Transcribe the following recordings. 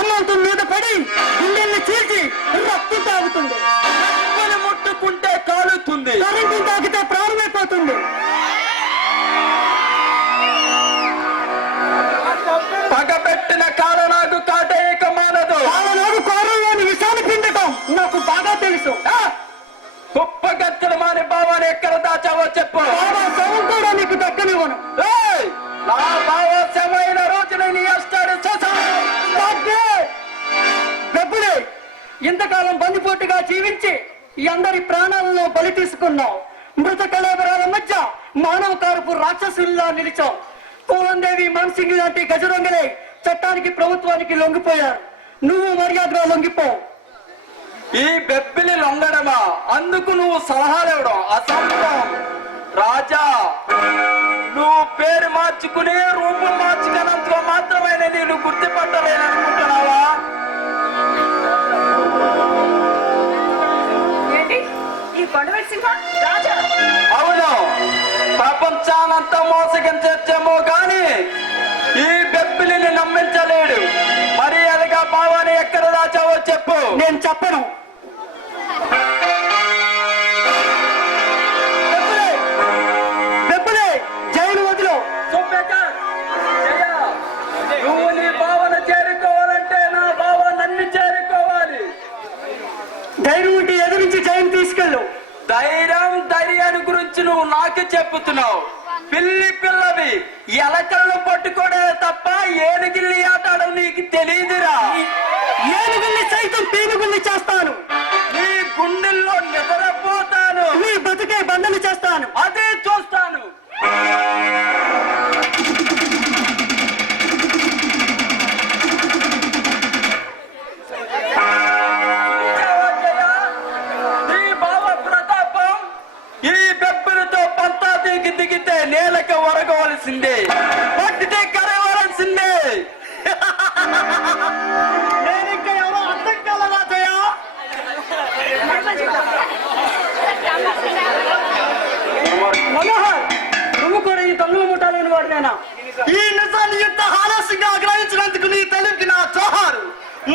అన్నంతం మీద పడి గుండెల్ని చీల్చి రక్తం తాగుతుంది. ముట్టుకుంటే కాలుతుంది, కరెంటు తాగితే ప్రాణమైపోతుంది. పగబెట్టిన కాల నాకు కాటేయక మానదు. కాలనాడు కారంలోని విషాన్ని పిండటం నాకు బాగా తెలుసు. కుప్పగత్తలు మాని భావాన్ని ఎక్కడ దాచావో చెప్పు. బాబా శవం కూడా నీకు దక్కనివ్వను. నా భావ శవైన రోజున నీ అష్టాడు డబ్బులే ఇంతకాలం బందిపోటుగా జీవించి ఈ అందరి ప్రాణాలను బలి తీసుకున్నావు. మృత కళేబరాల మధ్య మానవ కారపు రాక్షసుల్లా నిలిచావు. పూలందేవి మన్సింగ్ లాంటి గజరంగలే చట్టానికి ప్రభుత్వానికి లొంగిపోయారు. నువ్వు మర్యాదగా లొంగిపో. ఈ బెబ్బిలి లొంగడమా? అందుకు నువ్వు సలహాలు ఇవ్వడం అసంభవం. రాజా, నువ్వు పేరు మార్చుకుని రూపం మార్చుకున్నందుకు మాత్రమే నేను గుర్తుపట్టలేననుకుంటున్నావా? అవును, ప్రపంచానంతా మోసగించేమో గాని ఈ బెబ్బిలిని నమ్మించలేడు. మర్యాదగా భావాన్ని ఎక్కడ దాచావో చెప్పు. నేను చెప్పను. జైలు వదిలో. నువ్వు నీ భావన చేరుకోవాలంటే నా భావ నన్ను చేరుకోవాలి. ధైర్యం ఉంటే ఎదురించి జైలు తీసుకెళ్ళు. ధైర్యాన్ని గురించి నువ్వు నాకే చెప్పుతున్నావు. పిల్లవి ఎలకలను పట్టుకోవడే తప్ప ఏనుగుల్ని ఆటాడడం నీకు తెలియదురా. ఏనుగుల్ని సైతం పీనుగుల్ని చేస్తాను. నీ గుండెల్లో నిద్రపోతాను. నీ బతుకే బంధను చేస్తాను. అదే చూస్తాను. నీ భావ ప్రతాపం ఈ బెబ్బులతో పంతా దిగితే నేలకి ఒరగవలసిందే, పట్టితే కరవలసిందే. నేను ఇంకా ఎవరో అర్థం కలరాజయ్యా. మనోహర్, నువ్వు కూడా ఈ తొంగలు ముట్టాలని వాడినేనా? ఈ నిజాన్ని ఇంత ఆలస్యంగా గ్రహించినందుకు నీ తెలివికి నా జోహారు.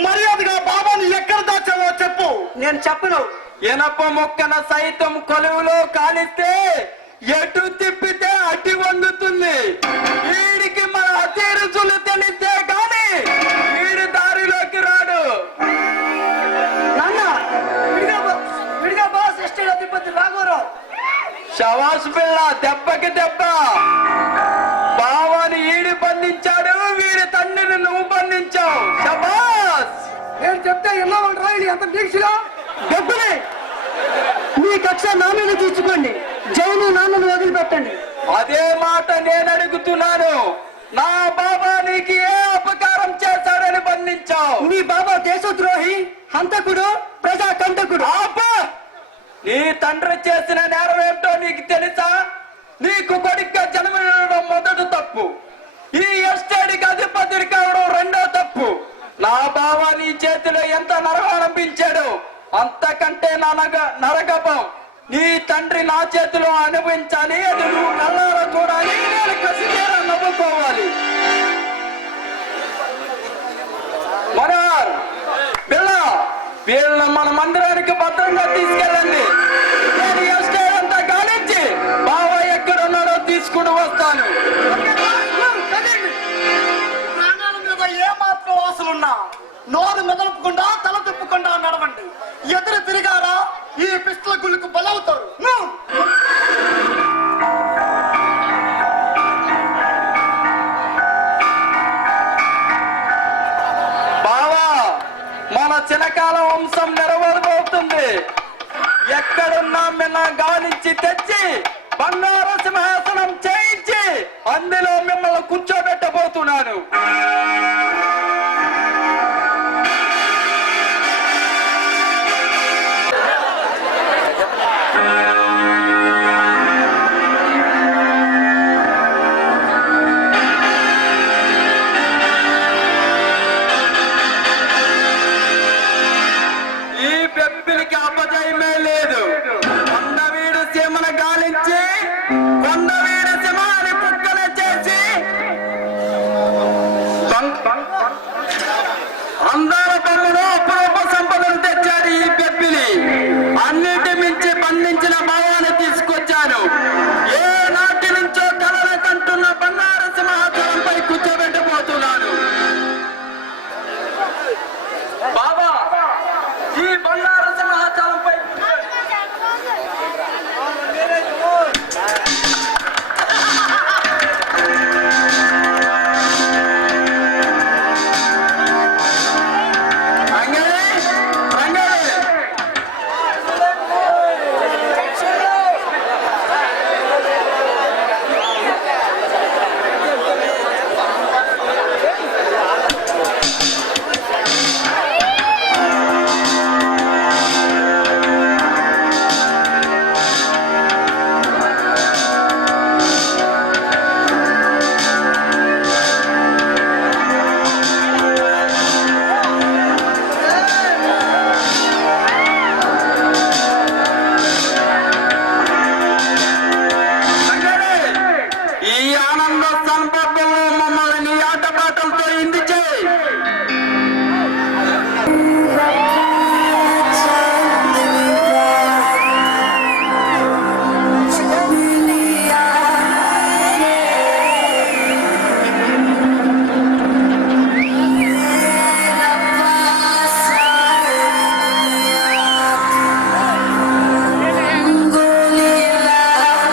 మర్యాదగా బాబాని ఎక్కడ దాచావో చెప్పు. నేను చెప్పను. ఎనప మొక్కన సైతం కొలువులో కాలిస్తే ఎటు తిప్పితే అడ్డి వంగుతుంది. వీడికి మన అతి రుచులు తెలిస్తే గాని వీడి దారిలోకి రాడు. నాన్న, విడిగా బాస్ ఎస్టేట్ అధిపతి రాఘవరావు. శవాస్ పిల్ల దెబ్బకి దెబ్బ. బావాని ఈడి బంధించాడు, వీడి తండ్రిని నువ్వు బంధించావు. శబాస్. నేను చెప్తే ఎన్నోమంటారా ఎంత దీక్షగా? డబ్బులే మీ కక్ష నా మీద తీర్చుకోండి. జైలు నాన్నను వదిలిపెట్టండి. అదే మాట నేను అడుగుతున్నాను. నా బాబా నీకు ఏ అపకారం చేశాడని బంధించావు? నీ బాబా దేశద్రోహి, హంతకుడు, ప్రజా కంటకుడు. నీ తండ్రి చేసిన నేరం ఏమిటో నీకు తెలుసా? నీకు కొడుగ్గా జన్మనివ్వడం మొదటి తప్పు. ఈ ఎస్టేట్కి అధిపతిని కావడం రెండో తప్పు. నా బాబా నీ చేతిలో ఎంత నరకనిపించాడు అంతకంటే నరకపం నీ తండ్రి నా చేతిలో అనుభవించాలి. అది నువ్వు కళ్ళారా చూడాలి. నేను కసితీరా నవ్వుకోవాలి. మనోహర్, పిల్ల, వీళ్ళని మన మందిరానికి భద్రంగా తీసుకెళ్ళండి. నేను ఎస్టేట్ అంతా గాలించి బాబా ఎక్కడున్నాడో తీసుకుని వస్తాను. ప్రాణాల మీద ఏ మాత్రం ఆశలున్నా నోరు మెదలుపుకుండా తల తిప్పకుండా నడవండి. ఎదురు తిరిగారా ఈ పిస్తల గుళ్ళకు బలవుతారు. బావా, మన చిరకాల వంశం నెరవేరబోతుంది. ఎక్కడున్నా మిన్న గాలించి తెచ్చి బంగారు సింహాసనం చేయించి అందులో మిమ్మల్ని